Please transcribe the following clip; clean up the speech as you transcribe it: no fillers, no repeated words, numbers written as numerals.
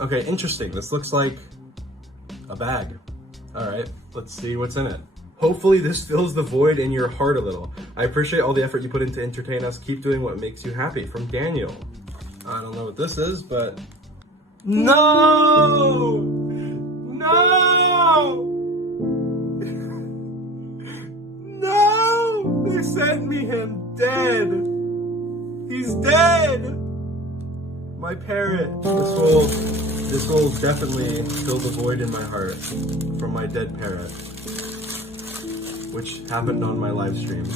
Okay, interesting. This looks like a bag. All right, let's see what's in it. Hopefully this fills the void in your heart a little. I appreciate all the effort you put in to entertain us. Keep doing what makes you happy. From Daniel. I don't know what this is, but... No! No! No! They sent me him dead. He's dead! My parrot. This will definitely fill the void in my heart from my dead parrot, which happened on my live stream.